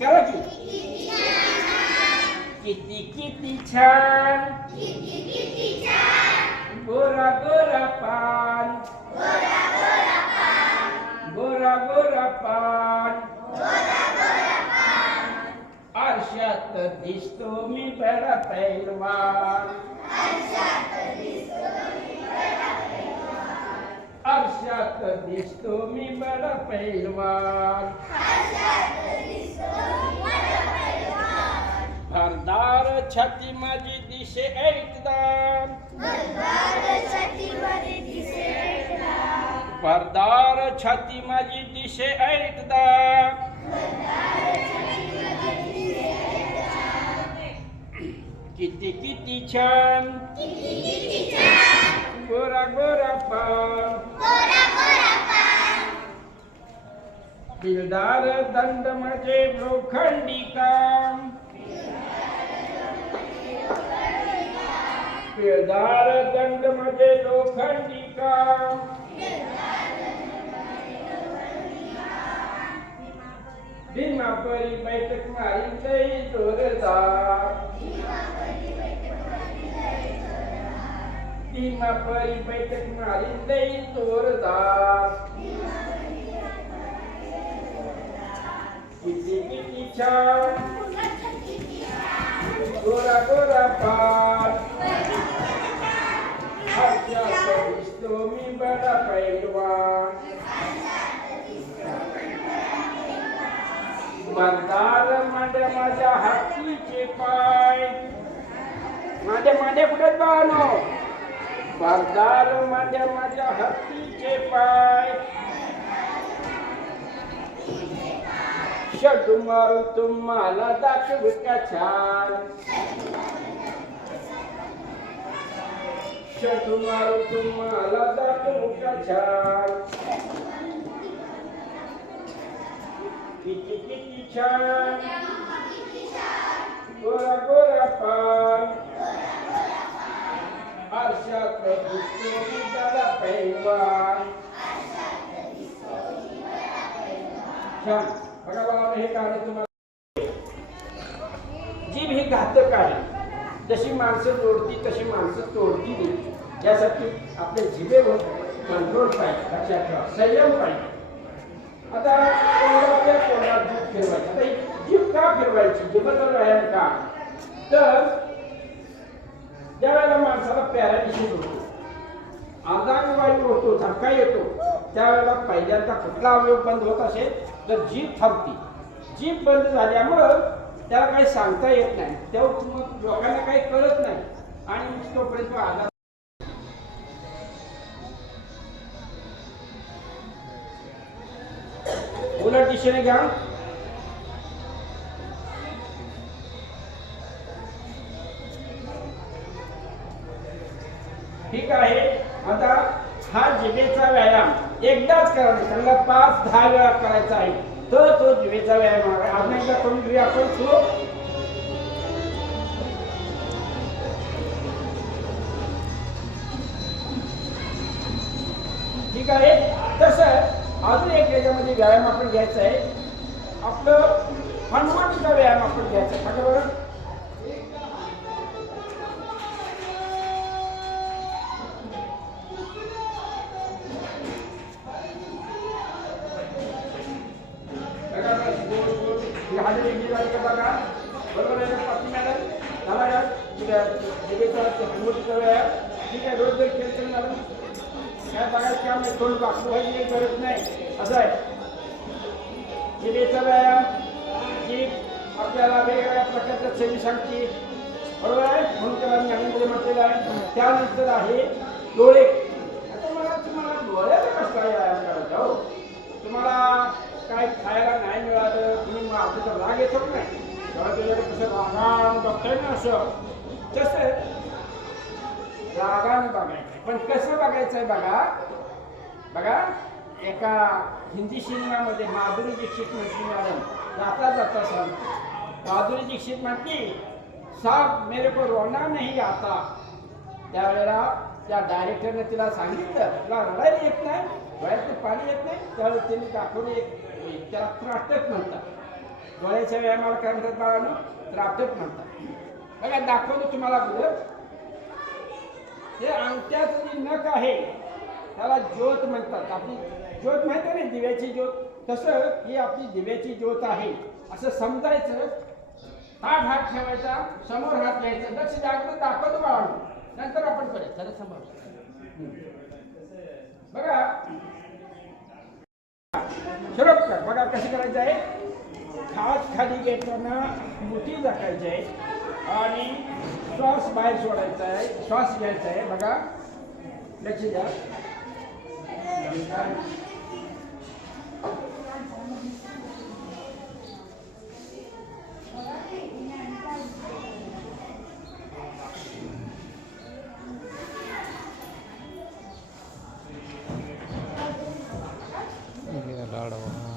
करा की. किती किती छान. गोरा गोरा पान. गोरा गोरा पान. आरशात दिसतो मी बरा पैलवान. आरशात दिसतो मी बरा पैलवान. भरदार छाती माझी दिशे एकदम भरदार छाती माझी दिशे एकदम किती किती छान. दिलदार दंड म्हणजे लोखंडिका. काम दंड म्हणजे लोखंडिका. काम भीमापरी बैठक मारी लई जोरदार. भीमापरी बैठक मारी लई जोरदार. किती किती छान. गोरा गोरा पान हास्यात दिसतो मी बडा पैलवान. मर्दार मांड्या माझ्या हातीचे पाय. मांडे मांड्या कुठे पाहनो मर्दार मांड्या माझ्या हत्तीचे पाय. षट मारू तुम्हाला दाखवू का छान. षट मारू तुम्हाला दाखवू का छान. किती किती छान. गोरा गोरा पान. आरशात दिसतो मी त्याला पैलवान छान. बघा बघा हे कारण तुम्हाला जीभ ही घातक आहे. जशी माणसं तोडती तशी माणसं तोडती नाही. यासाठी आपल्या जिभेवर कंट्रोल पाहिजे. लक्षात ठेवा संयम पाहिजे. आता कोणाला कोणाला जीभ फिरवायची? आता जीभ का फिरवायची? जिभेचा व्यायाम का? तर ज्या वेळेला माणसाला पॅरालिसिस होतो अर्धांग वाईट होतो धक्का येतो त्यावेळेला पहिल्यांदा कुठला अवयव बंद होत असेल तर जीभ थांबती. जीभ बंद झाल्यामुळं त्याला काही सांगता येत नाही. तेव्हा मग लोकांना काही कळत नाही. आणि तोपर्यंत तो आजार उलट दिशेने घ्या. ठीक आहे. आता हा जिभेचा व्यायाम एकदाच करायचं. समजा पाच दहा वेळा करायचा आहे. तर तो जिवेचा व्यायाम आहे. आज एकदा करून घेऊया आपण. सुरू. ठीक आहे? तसं अजून एक याच्यामध्ये व्यायाम आपण घ्यायचा आहे. आपलं हनुमानचा व्यायाम आपण घ्यायचा आहे. बरोबर बघा बरोबर आहे ना मॅडम ठीक आहे ठीक आहे रोज जर केलं तर मॅडम काय बघायचं काम थोडं बाकी व्हायची गरज नाही. असं आहे. जिभेचा व्यायाम की आपल्याला वेगवेगळ्या प्रकारच्या चवी सांगते बरोबर आहे? म्हणून त्याला मी आनंद म्हटलेलं आहे त्यानंतर आहे डोळे आता मला तुम्हाला डोळ्याचा कसं काय व्यायाम करायचा हो तुम्हाला काय खायला नाही मिळालं तुम्ही मग आपल्याचा राग येतो का नाही तेव्हा तुझ्याकडे कसं रागानं बघताय ना असं तसं रागानं बघायचं पण कसं बघायचंय बघा? बघा एका हिंदी सिनेमामध्ये माधुरी दीक्षित म्हटली मॅडम जाता जाता सर माधुरी दीक्षित म्हटली साहेब मेरे को रोना नाही आता. त्यावेळेला त्या डायरेक्टरने तिला सांगितलं तुला रडायला येत नाही डोळ्यातून पाणी येत नाही. त्यावेळेस त्यांनी दाखवले एक त्याला त्राटक म्हणतात. डोळ्याच्या व्यायामाला काय म्हणतात बाळानं? त्राटक म्हणतात. बघा दाखवलं तुम्हाला बोलत हे अंगठ्याचं जे नख आहे त्याला ज्योत म्हणतात. आपली ज्योत माहिती आहे ना दिव्याची ज्योत? तसं ही आपली दिव्याची ज्योत आहे. असं समजायचं ताट हात ठेवायचा समोर हात घ्यायचा लक्ष जागृत दाखवतो बाळांनो नंतर आपण करायचं समोर. बघा. सुरक्षित बघा कशी करायचं आहे. हात खाली घेताना मुठी झाकायची आहे. आणि श्वास बाहेर सोडायचा आहे. श्वास घ्यायचा आहे. बघा. लक्ष द्या. लाडवा.